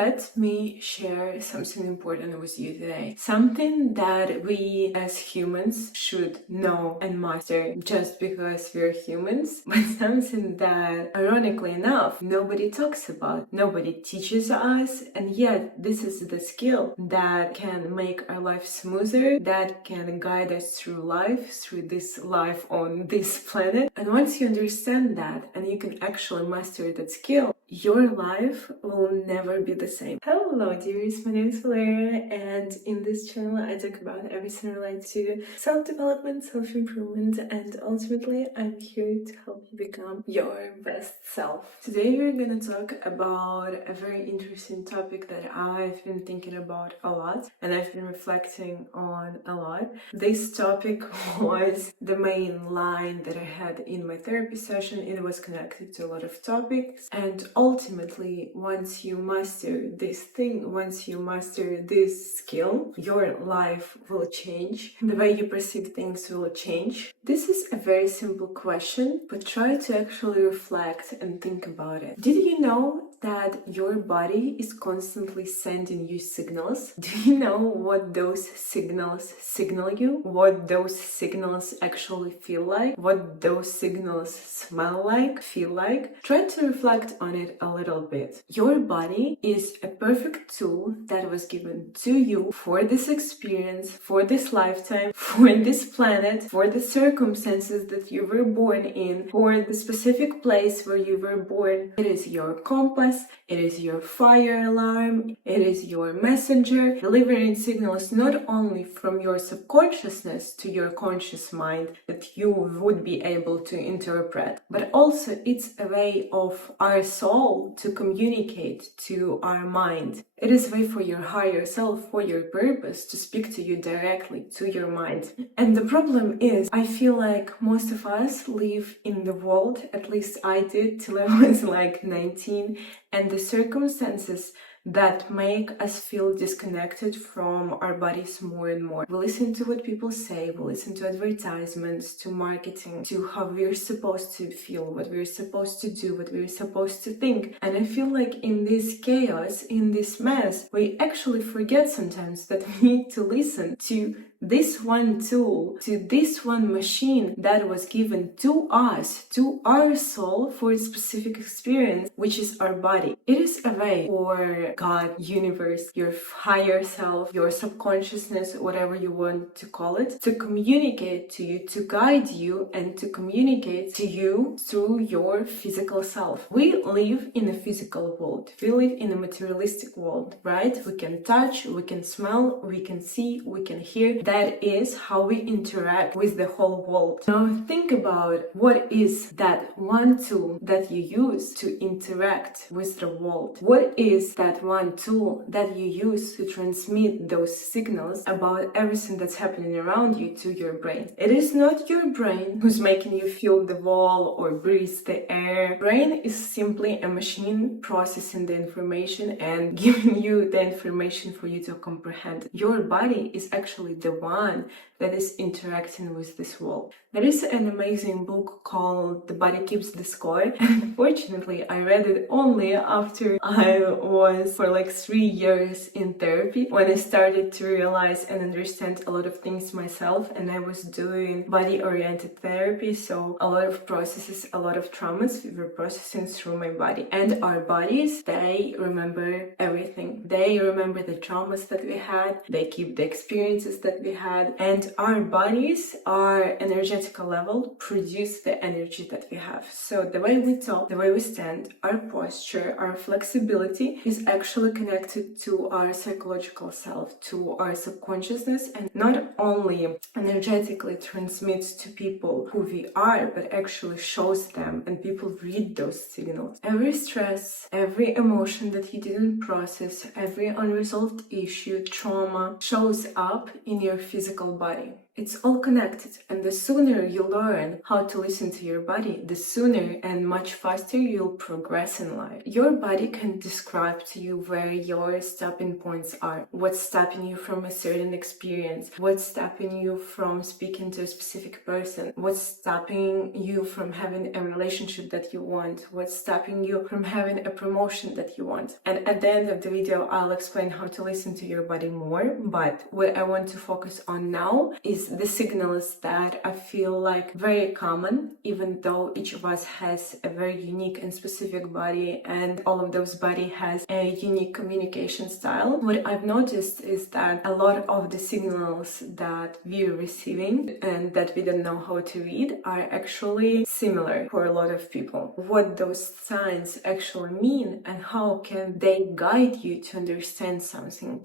let me share something important with you today. Something that we as humans should know and master just because we're humans, but something that, ironically enough, nobody talks about, nobody teaches us, and yet this is the skill that can make our life smoother, that can guide us through life, through this life on this planet. And once you understand that and you can actually master that skill, your life will never be the same. Hello dears, my name is Valeria, and in this channel I talk about everything related to self-development, self-improvement, and ultimately I'm here to help you become your best self. Today we're gonna talk about a very interesting topic that I've been thinking about a lot and I've been reflecting on a lot. This topic was the main line that I had in my therapy session. It was connected to a lot of topics, and ultimately, once you master this thing, once you master this skill, your life will change. The way you perceive things will change. This is a very simple question, but try to actually reflect and think about it. Did you know that your body is constantly sending you signals? Do you know what those signals signal you? What those signals actually feel like? What those signals smell like, feel like? Try to reflect on it a little bit. Your body is a perfect tool that was given to you for this experience, for this lifetime, for this planet, for the circumstances that you were born in, for the specific place where you were born. It is your compass, it is your fire alarm, it is your messenger, delivering signals not only from your subconsciousness to your conscious mind that you would be able to interpret, but also it's a way of our soul to communicate to our mind. It is a way for your higher self, for your purpose, to speak to you directly, to your mind. And the problem is, I feel like most of us live in the world, at least I did till I was like 19, and the circumstances that make us feel disconnected from our bodies more and more. We listen to what people say, we listen to advertisements, to marketing, to how we're supposed to feel, what we're supposed to do, what we're supposed to think. And I feel like in this chaos, in this mess, we actually forget sometimes that we need to listen to this one tool, to this one machine that was given to us, to our soul for a specific experience, which is our body. It is a way for God, universe, your higher self, your subconsciousness, whatever you want to call it, to communicate to you, to guide you, and to communicate to you through your physical self. We live in a physical world. We live in a materialistic world, right? We can touch, we can smell, we can see, we can hear. That is how we interact with the whole world. Now think about what is that one tool that you use to interact with the world. What is that one tool that you use to transmit those signals about everything that's happening around you to your brain? It is not your brain who's making you feel the wall or breathe the air. Brain is simply a machine processing the information and giving you the information for you to comprehend. Your body is actually the one that is interacting with this world. There is an amazing book called The Body Keeps the Score. Unfortunately, I read it only after I was for like 3 years in therapy, when I started to realize and understand a lot of things myself, and I was doing body-oriented therapy, so a lot of processes, a lot of traumas we were processing through my body. And our bodies, they remember everything. They remember the traumas that we had, they keep the experiences that we had, and our bodies, our energetical level, produce the energy that we have. So the way we talk, the way we stand, our posture, our flexibility is actually connected to our psychological self, to our subconsciousness, and not only energetically transmits to people who we are, but actually shows them, and people read those signals. Every stress, every emotion that you didn't process, every unresolved issue, trauma, shows up in your physical body. It's all connected, and the sooner you learn how to listen to your body, the sooner and much faster you'll progress in life. Your body can describe to you where your stopping points are, what's stopping you from a certain experience, what's stopping you from speaking to a specific person, what's stopping you from having a relationship that you want, what's stopping you from having a promotion that you want. And at the end of the video, I'll explain how to listen to your body more, but what I want to focus on now is the signals that I feel like very common, even though each of us has a very unique and specific body, and all of those body has a unique communication style. What I've noticed is that a lot of the signals that we're receiving and that we don't know how to read are actually similar for a lot of people. What those signs actually mean and how can they guide you to understand something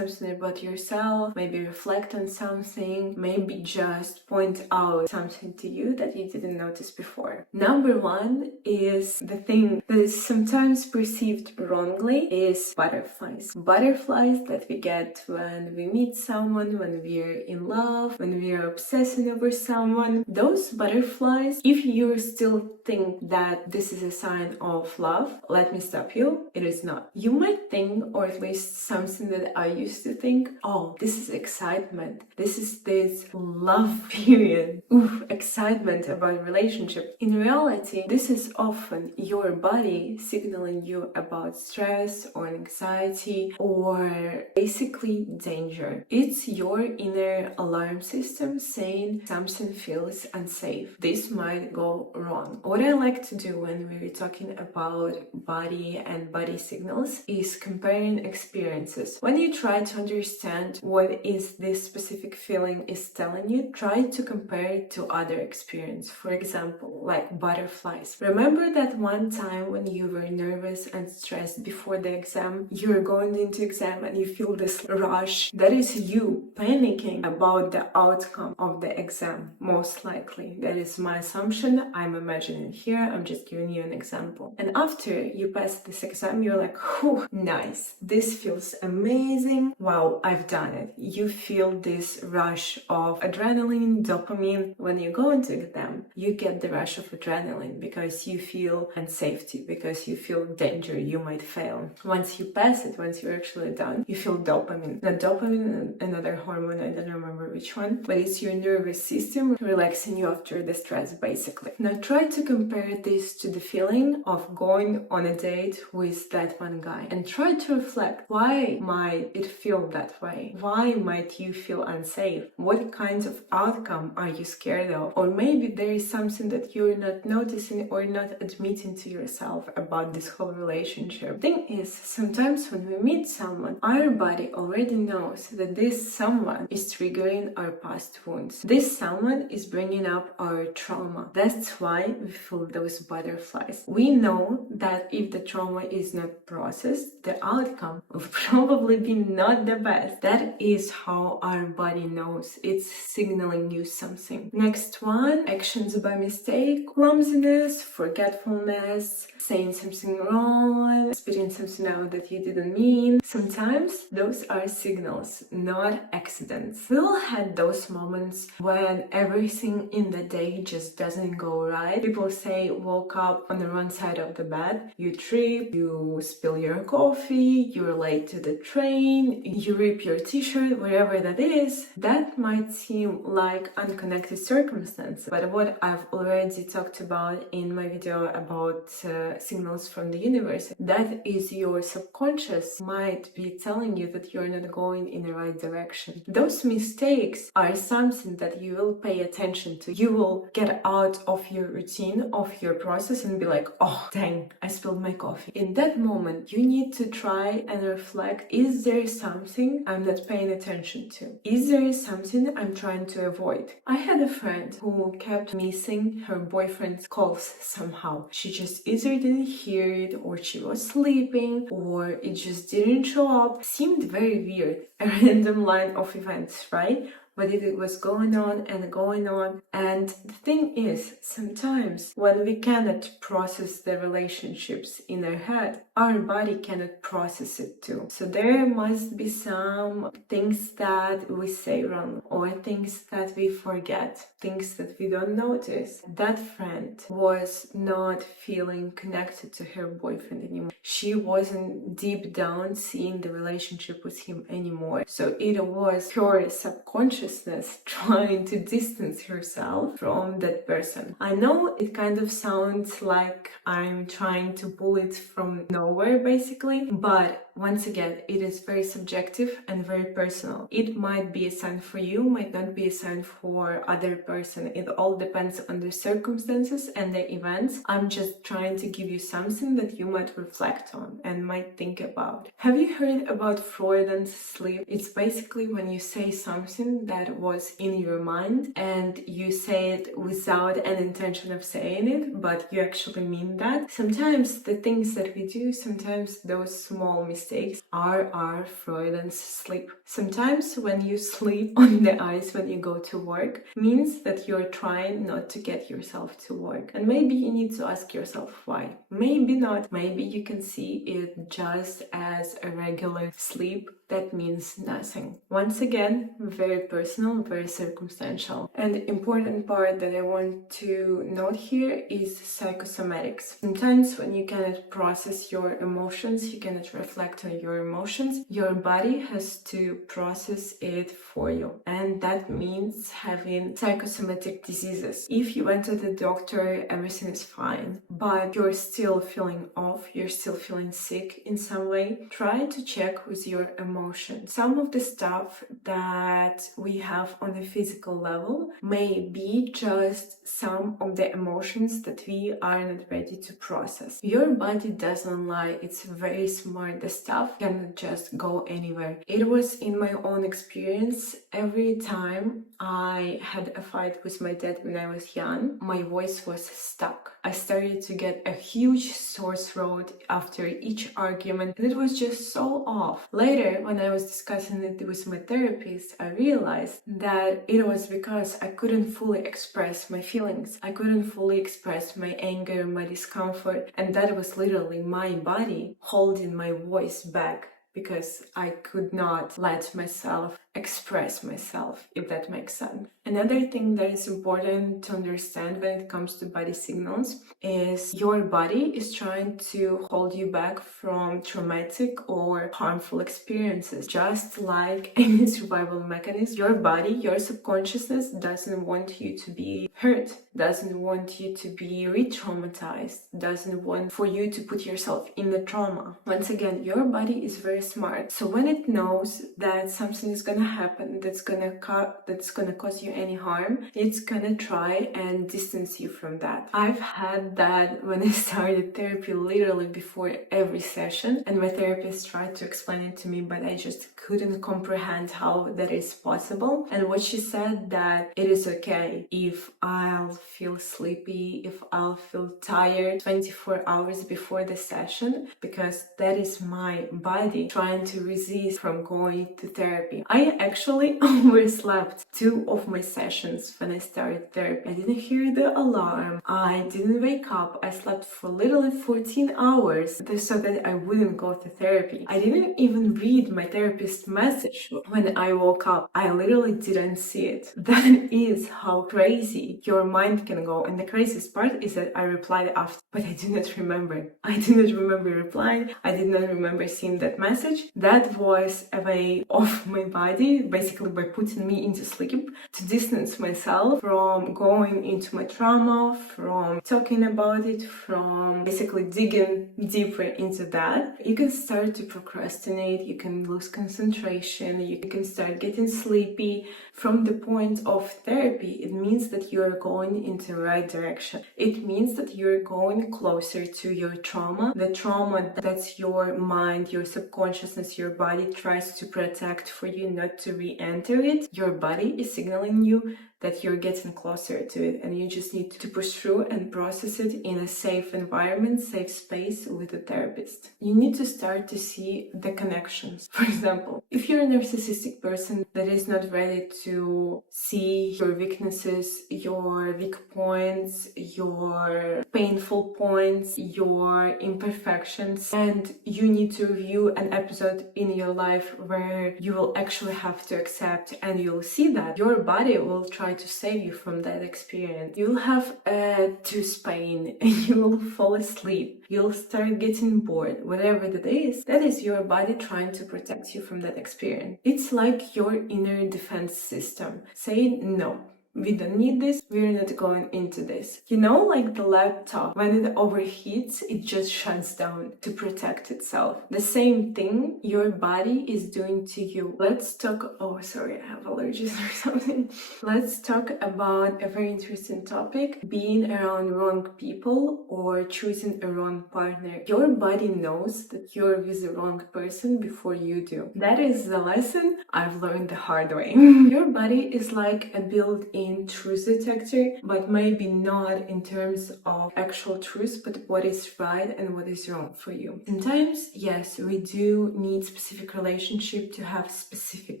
about yourself, maybe reflect on something, maybe just point out something to you that you didn't notice before. Number one is the thing that is sometimes perceived wrongly is butterflies. Butterflies that we get when we meet someone, when we're in love, when we're obsessing over someone. Those butterflies, if you still think that this is a sign of love, let me stop you. It is not. You might think, or at least something that I used to think, oh, this is excitement. This is this love period. Oof, excitement about relationship. In reality, this is often your body signaling you about stress or anxiety or basically danger. It's your inner alarm system saying something feels unsafe. This might go wrong. What I like to do when we're talking about body and body signals is comparing experiences. When you try to understand what is this specific feeling is telling you, try to compare it to other experience. For example, like butterflies. Remember that one time when you were nervous and stressed before the exam? You're going into exam and you feel this rush. That is you panicking about the outcome of the exam, most likely. That is my assumption. I'm imagining here. I'm just giving you an example. And after you pass this exam, you're like, whew, nice. This feels amazing. Wow, I've done it. You feel this rush of adrenaline, dopamine. When you go into exam, you get the rush of adrenaline because you feel unsafety, because you feel danger, you might fail. Once you pass it, once you're actually done, you feel dopamine. Not dopamine, another hormone, I don't remember which one, but it's your nervous system relaxing you after the stress, basically. Now try to compare this to the feeling of going on a date with that one guy and try to reflect, why might it feel that way? Why might you feel unsafe? What kinds of outcome are you scared of? Or maybe there is something that you're not noticing or not admitting to yourself about this whole relationship. Thing is, sometimes when we meet someone, our body already knows that this someone is triggering our past wounds. This someone is bringing up our trauma. That's why we feel those butterflies. We know that if the trauma is not processed, the outcome will probably be not the best. That is how our body knows. It's signaling you something. Next one, actions by mistake, clumsiness, forgetfulness, saying something wrong, spitting something out that you didn't mean. Sometimes those are signals, not accidents. We all had those moments when everything in the day just doesn't go right. People say woke up on the wrong side of the bed, you trip, you spill your coffee, you're late to the train, you rip your t-shirt, wherever that is. That might seem like unconnected circumstances, but what I've already talked about in my video about signals from the universe, that is your subconscious might be telling you that you're not going in the right direction. Those mistakes are something that you will pay attention to. You will get out of your routine, of your process, and be like, oh, dang, I spilled my coffee. In that moment, you need to try and reflect, is there something I'm not paying attention to? Is there something I'm trying to avoid? I had a friend who kept missing her boyfriend's calls somehow. She just either didn't hear it, or she was sleeping, or it just didn't show up. Seemed very weird. A random line of events, right? But it was going on and going on. And the thing is, sometimes when we cannot process the relationships in our head, our body cannot process it too. So there must be some things that we say wrong, or things that we forget, things that we don't notice. That friend was not feeling connected to her boyfriend anymore. She wasn't deep down seeing the relationship with him anymore. So it was her subconsciousness trying to distance herself from that person. I know it kind of sounds like I'm trying to pull it from nowhere basically, but once again, it is very subjective and very personal. It might be a sign for you, might not be a sign for other person. It all depends on the circumstances and the events. I'm just trying to give you something that you might reflect on and might think about. Have you heard about Freudian sleep? It's basically when you say something that was in your mind and you say it without an intention of saying it, but you actually mean that. Sometimes the things that we do, sometimes those small mistakes are our Freudian sleep. Sometimes when you sleep on the ice when you go to work, means that you're trying not to get yourself to work. And maybe you need to ask yourself why. Maybe not. Maybe you can see it just as a regular sleep that means nothing. Once again, very personal, very circumstantial. And the important part that I want to note here is psychosomatics. Sometimes when you cannot process your emotions, you cannot reflect on your emotions, your body has to process it for you. And that means having psychosomatic diseases. If you went to the doctor, everything is fine, but you're still feeling off, you're still feeling sick in some way, try to check with your emotions. Some of the stuff that we have on a physical level may be just some of the emotions that we are not ready to process. Your body doesn't lie, it's very smart. The stuff cannot just go anywhere. It was in my own experience. Every time I had a fight with my dad when I was young, my voice was stuck. I started to get a huge sore throat after each argument, and it was just so off. Later, when I was discussing it with my therapist, I realized that it was because I couldn't fully express my feelings. I couldn't fully express my anger, my discomfort, and that was literally my body holding my voice back because I could not let myself express myself, if that makes sense. Another thing that is important to understand when it comes to body signals is your body is trying to hold you back from traumatic or harmful experiences. Just like any survival mechanism, your body, your subconsciousness doesn't want you to be hurt, doesn't want you to be re-traumatized, doesn't want for you to put yourself in the trauma. Once again, your body is very smart. So when it knows that something is gonna happen that's gonna cause you any harm, it's gonna try and distance you from that. I've had that when I started therapy, literally before every session, and my therapist tried to explain it to me, but I just couldn't comprehend how that is possible. And what she said, that it is okay if I'll feel sleepy, if I'll feel tired 24 hours before the session, because that is my body trying to resist from going to therapy. I actually overslept 2 of my sessions when I started therapy. I didn't hear the alarm. I didn't wake up. I slept for literally 14 hours so that I wouldn't go to therapy. I didn't even read my therapist's message when I woke up. I literally didn't see it. That is how crazy your mind can go. And the craziest part is that I replied after, but I do not remember. I do not remember replying. I did not remember seeing that message. That was a way of my body, basically by putting me into sleep, to distance myself from going into my trauma, from talking about it, from basically digging deeper into that. You can start to procrastinate, you can lose concentration, you can start getting sleepy. From the point of therapy, it means that you are going into the right direction. It means that you're going closer to your trauma. The trauma that's your mind, your subconsciousness, your body tries to protect for you not to re-enter it. Your body is signaling you that you're getting closer to it, and you just need to push through and process it in a safe environment, safe space with a therapist. You need to start to see the connections. For example, if you're a narcissistic person that is not ready to see your weaknesses, your weak points, your painful points, your imperfections, and you need to review an episode in your life where you will actually have to accept, and you'll see that your body will try to save you from that experience. You'll have a tooth pain and you will fall asleep. You'll start getting bored. Whatever that is your body trying to protect you from that experience. It's like your inner defense system saying, no, we don't need this, we're not going into this. You know, like the laptop, when it overheats, it just shuts down to protect itself. The same thing your body is doing to you. Let's talk, oh sorry, I have allergies or something. Let's talk about a very interesting topic, being around wrong people or choosing a wrong partner. Your body knows that you're with the wrong person before you do. That is the lesson I've learned the hard way. Your body is like a built-in truth detector, but maybe not in terms of actual truth, but what is right and what is wrong for you. Sometimes, yes, we do need specific relationship to have specific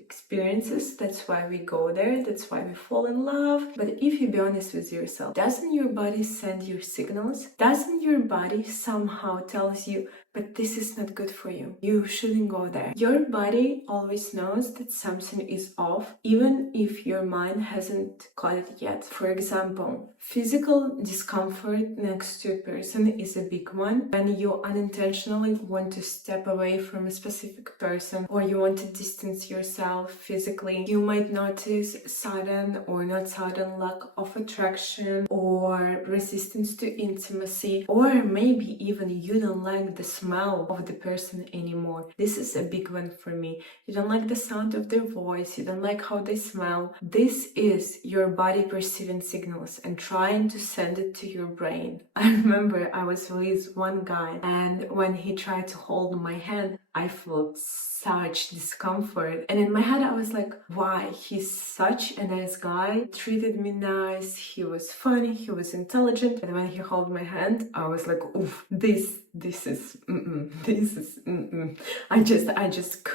experiences. That's why we go there. That's why we fall in love. But if you be honest with yourself, doesn't your body send you signals? Doesn't your body somehow tells you, but this is not good for you. You shouldn't go there. Your body always knows that something is off, even if your mind hasn't caught it yet. For example, physical discomfort next to a person is a big one. When you unintentionally want to step away from a specific person, or you want to distance yourself physically, you might notice sudden or not sudden lack of attraction or resistance to intimacy, or maybe even you don't like the smell of the person anymore. This is a big one for me. You don't like the sound of their voice, you don't like how they smell. This is your body perceiving signals and trying to send it to your brain. I remember I was with one guy, and when he tried to hold my hand, I felt such discomfort. And in my head, I was like, why? He's such a nice guy, treated me nice, he was funny, he was intelligent. And when he held my hand, I was like, oof, this is I just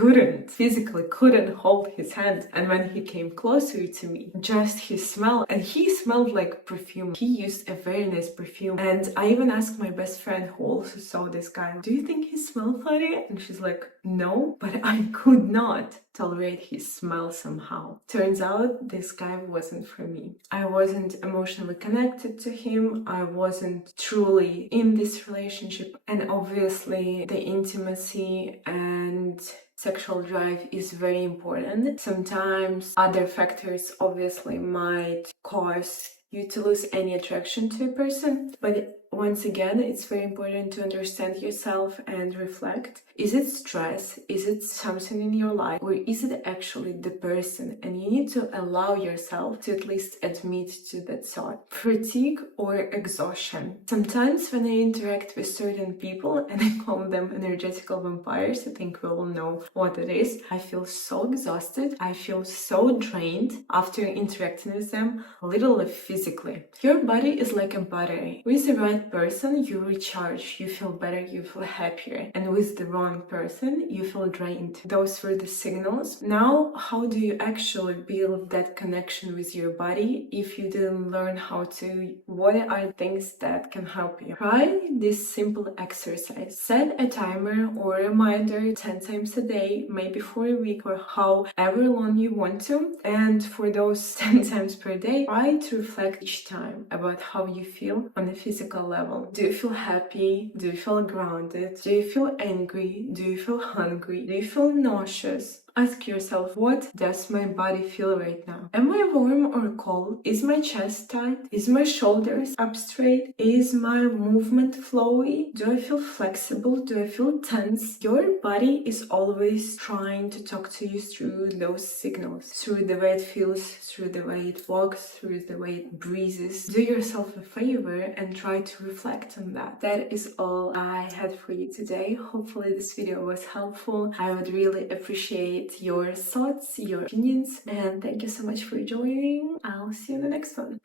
physically couldn't hold his hand. And when he came closer to me, just his smell, and he smelled like perfume. He used a very nice perfume. And I even asked my best friend who also saw this guy, do you think he smelled funny? And she's like, no, but I could not tolerate his smell somehow. Turns out this guy wasn't for me. I wasn't emotionally connected to him. I wasn't truly in this relationship. And obviously the intimacy and sexual drive is very important. Sometimes other factors obviously might cause you to lose any attraction to a person, but once again, it's very important to understand yourself and reflect. Is it stress? Is it something in your life? Or is it actually the person? And you need to allow yourself to at least admit to that thought. Fatigue or exhaustion. Sometimes when I interact with certain people, and I call them energetical vampires, I think we all know what it is, I feel so exhausted. I feel so drained after interacting with them, literally physically. Your body is like a battery. With the right person, you recharge, you feel better, you feel happier. And with the wrong person, you feel drained. Those were the signals. Now, how do you actually build that connection with your body if you didn't learn how to? What are things that can help you? Try this simple exercise. Set a timer or a reminder 10 times a day, maybe for a week or however long you want to. And for those 10 times per day, try to reflect each time about how you feel on a physical level. Do you feel happy? Do you feel grounded? Do you feel angry? Do you feel hungry? Do you feel nauseous? Ask yourself, what does my body feel right now? Am I warm or cold? Is my chest tight? Is my shoulders up straight? Is my movement flowy? Do I feel flexible? Do I feel tense? Your body is always trying to talk to you through those signals, through the way it feels, through the way it walks, through the way it breathes. Do yourself a favor and try to reflect on that. That is all I had for you today. Hopefully this video was helpful. I would really appreciate appreciate your thoughts, your opinions, and thank you so much for joining. I'll see you in the next one.